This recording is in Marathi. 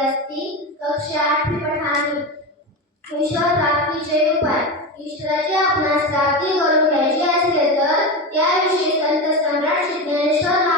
असती कक्षा 8 पठाणी विश्व प्राप्तीचे उपाय ईश्वराची आपणास प्राप्ती करून घ्यायची असले तर त्याविषयी संत सम्राट श्री ज्ञानेश्वर